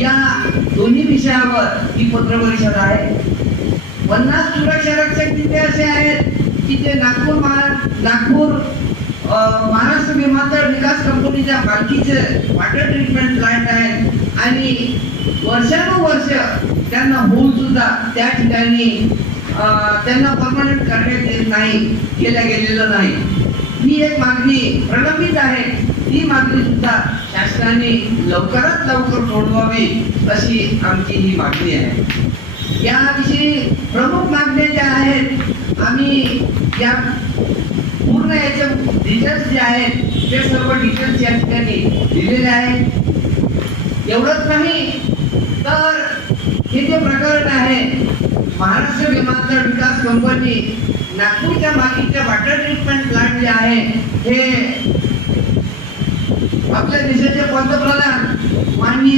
या दोन्ही विषयावर ही पत्रपरिषद आहे. 50 सुरक्षा रक्षक तिथे असे आहेत की ते नागपूर महाराष्ट्र विमानतळ विकास कंपनीच्या मालकीचे वॉटर ट्रीटमेंट प्लांट आहे आणि वर्षानुवर्ष त्यांना होऊन सुद्धा त्या ठिकाणी त्यांना परमनंट करण्यात येत नाही, केलं गेलेलं नाही. ही एक मागणी प्रलंबित आहे. ही मागणी सुद्धा शासनाने लवकरात लवकर सोडवावी अशी आमची ही मागणी आहे. याविषयी प्रमुख मागण्या ज्या आहेत, आम्ही या पूर्ण याचे डिटेल्स जे आहेत ते सर्व डिटेल्स या ठिकाणी दिलेले आहेत. एवढंच नाही तर हे जे प्रकरण आहे, महाराष्ट्र विमानतळ विकास कंपनी नागपूरच्या मालकीचे वॉटर ट्रीटमेंट प्लांट जे आहे हे आपल्या देशाचे पंतप्रधान माननीय